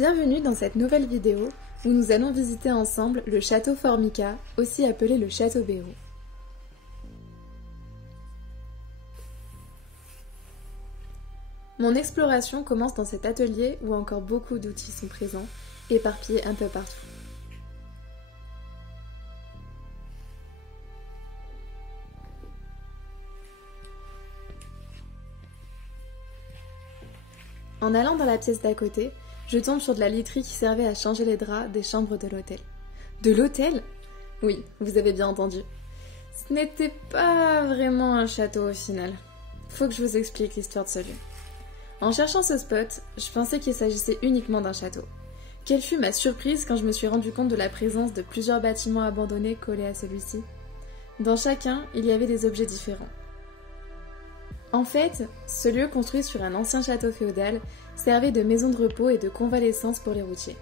Bienvenue dans cette nouvelle vidéo où nous allons visiter ensemble le château Formica, aussi appelé le château Béraud. Mon exploration commence dans cet atelier où encore beaucoup d'outils sont présents, éparpillés un peu partout. En allant dans la pièce d'à côté, je tombe sur de la literie qui servait à changer les draps des chambres de l'hôtel. De l'hôtel ? Oui, vous avez bien entendu. Ce n'était pas vraiment un château au final. Faut que je vous explique l'histoire de ce lieu. En cherchant ce spot, je pensais qu'il s'agissait uniquement d'un château. Quelle fut ma surprise quand je me suis rendu compte de la présence de plusieurs bâtiments abandonnés collés à celui-ci. Dans chacun, il y avait des objets différents. En fait, ce lieu construit sur un ancien château féodal servait de maison de repos et de convalescence pour les routiers.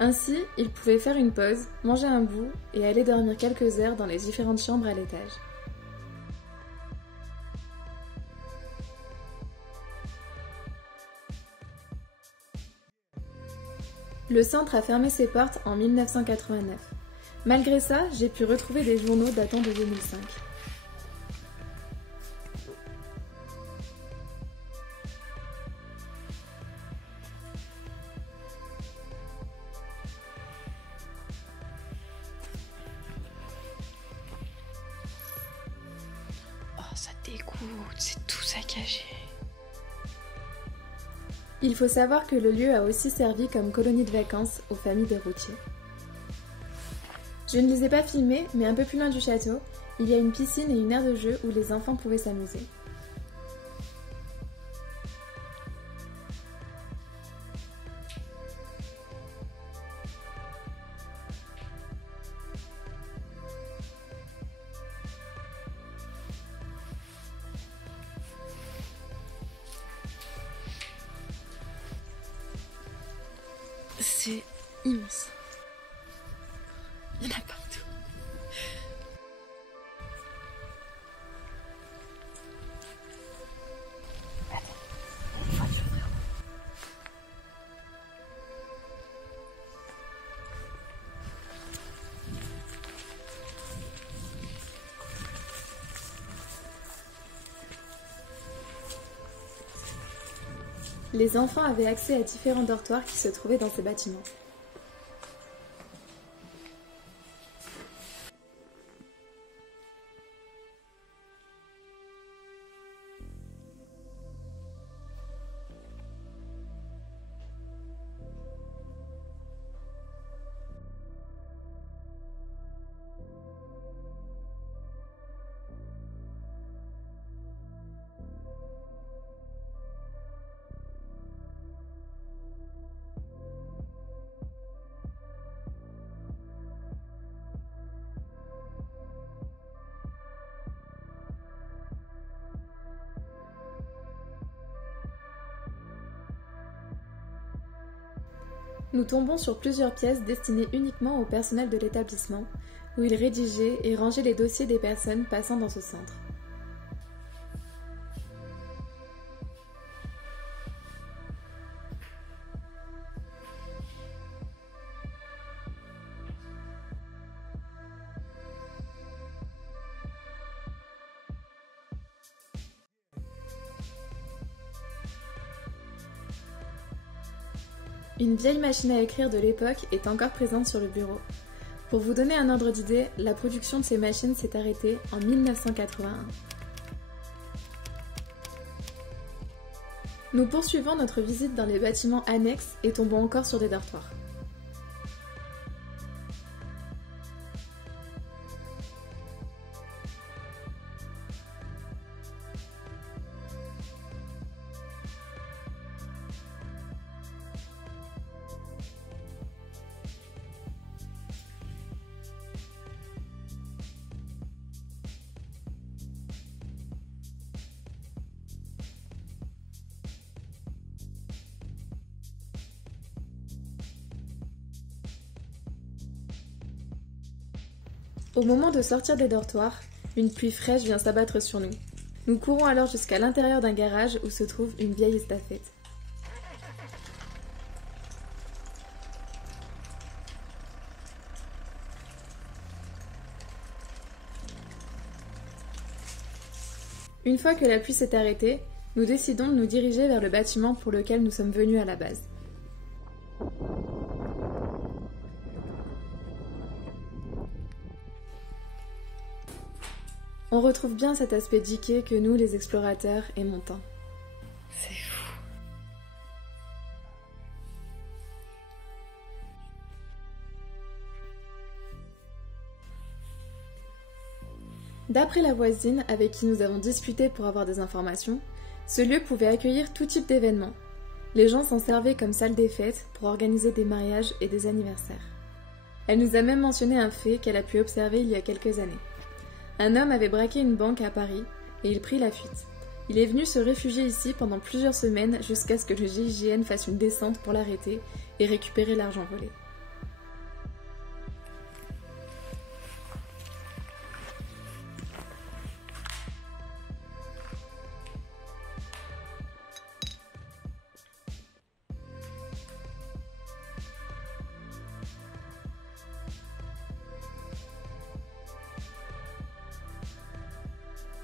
Ainsi, ils pouvaient faire une pause, manger un bout et aller dormir quelques heures dans les différentes chambres à l'étage. Le centre a fermé ses portes en 1989. Malgré ça, j'ai pu retrouver des journaux datant de 2005. Ça dégoûte, c'est tout saccagé. Il faut savoir que le lieu a aussi servi comme colonie de vacances aux familles des routiers. Je ne les ai pas filmés, mais un peu plus loin du château, il y a une piscine et une aire de jeu où les enfants pouvaient s'amuser. C'est immense. Il y en a partout. Attends, il faut que je l'ouvre. Les enfants avaient accès à différents dortoirs qui se trouvaient dans ces bâtiments. Nous tombons sur plusieurs pièces destinées uniquement au personnel de l'établissement, où ils rédigeaient et rangeaient les dossiers des personnes passant dans ce centre. Une vieille machine à écrire de l'époque est encore présente sur le bureau. Pour vous donner un ordre d'idée, la production de ces machines s'est arrêtée en 1981. Nous poursuivons notre visite dans les bâtiments annexes et tombons encore sur des dortoirs. Au moment de sortir des dortoirs, une pluie fraîche vient s'abattre sur nous. Nous courons alors jusqu'à l'intérieur d'un garage où se trouve une vieille estafette. Une fois que la pluie s'est arrêtée, nous décidons de nous diriger vers le bâtiment pour lequel nous sommes venus à la base. On retrouve bien cet aspect diqué que nous, les explorateurs, aimons tant. C'est fou. D'après la voisine avec qui nous avons discuté pour avoir des informations, ce lieu pouvait accueillir tout type d'événements. Les gens s'en servaient comme salle des fêtes pour organiser des mariages et des anniversaires. Elle nous a même mentionné un fait qu'elle a pu observer il y a quelques années. Un homme avait braqué une banque à Paris et il prit la fuite. Il est venu se réfugier ici pendant plusieurs semaines jusqu'à ce que le GIGN fasse une descente pour l'arrêter et récupérer l'argent volé.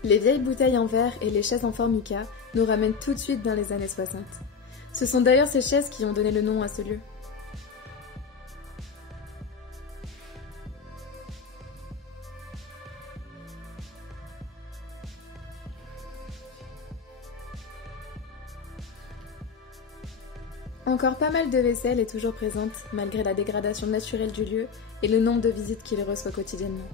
Les vieilles bouteilles en verre et les chaises en formica nous ramènent tout de suite dans les années 60. Ce sont d'ailleurs ces chaises qui ont donné le nom à ce lieu. Encore pas mal de vaisselle est toujours présente malgré la dégradation naturelle du lieu et le nombre de visites qu'il reçoit quotidiennement.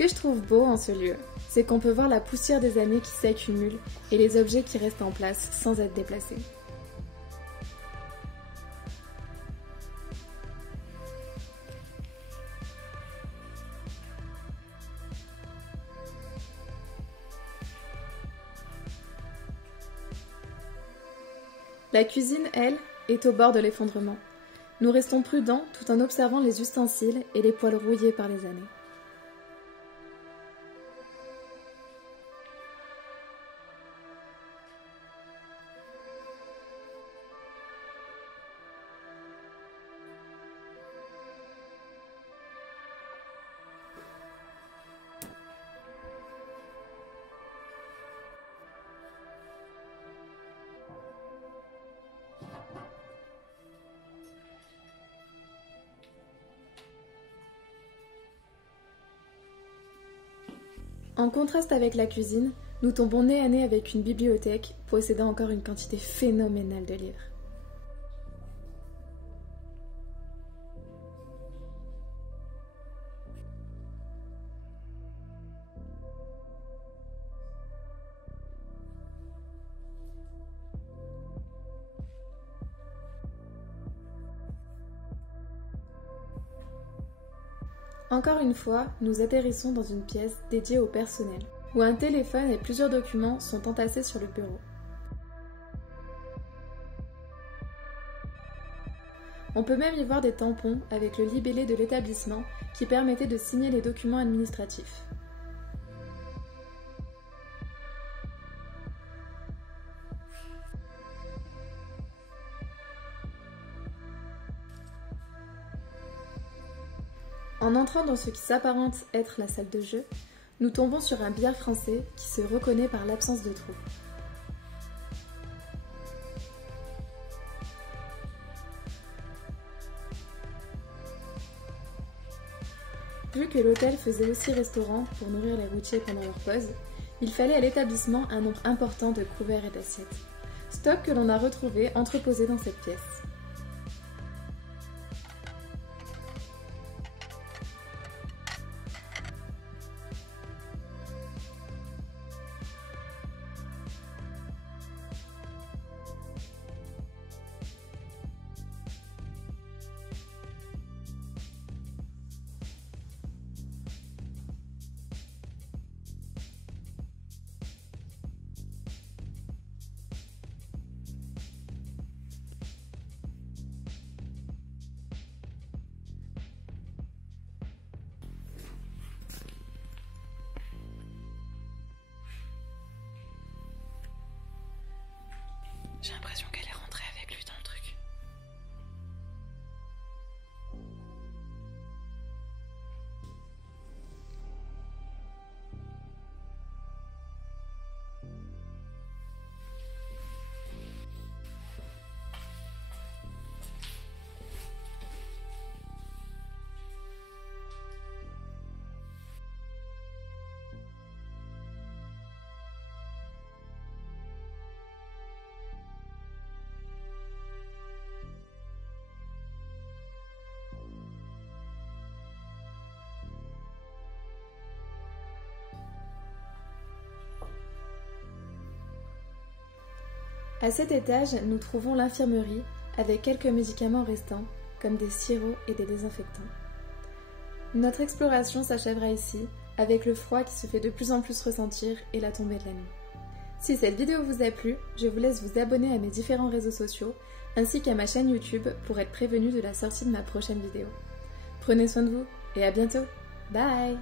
Ce que je trouve beau en ce lieu, c'est qu'on peut voir la poussière des années qui s'accumule et les objets qui restent en place sans être déplacés. La cuisine, elle, est au bord de l'effondrement. Nous restons prudents tout en observant les ustensiles et les poêles rouillées par les années. En contraste avec la cuisine, nous tombons nez à nez avec une bibliothèque possédant encore une quantité phénoménale de livres. Encore une fois, nous atterrissons dans une pièce dédiée au personnel, où un téléphone et plusieurs documents sont entassés sur le bureau. On peut même y voir des tampons avec le libellé de l'établissement qui permettait de signer les documents administratifs. En entrant dans ce qui s'apparente être la salle de jeu, nous tombons sur un billard français qui se reconnaît par l'absence de trous. Vu que l'hôtel faisait aussi restaurant pour nourrir les routiers pendant leur pause, il fallait à l'établissement un nombre important de couverts et d'assiettes. Stock que l'on a retrouvé entreposé dans cette pièce. À cet étage, nous trouvons l'infirmerie avec quelques médicaments restants, comme des sirops et des désinfectants. Notre exploration s'achèvera ici, avec le froid qui se fait de plus en plus ressentir et la tombée de la nuit. Si cette vidéo vous a plu, je vous laisse vous abonner à mes différents réseaux sociaux, ainsi qu'à ma chaîne YouTube pour être prévenu de la sortie de ma prochaine vidéo. Prenez soin de vous et à bientôt. Bye!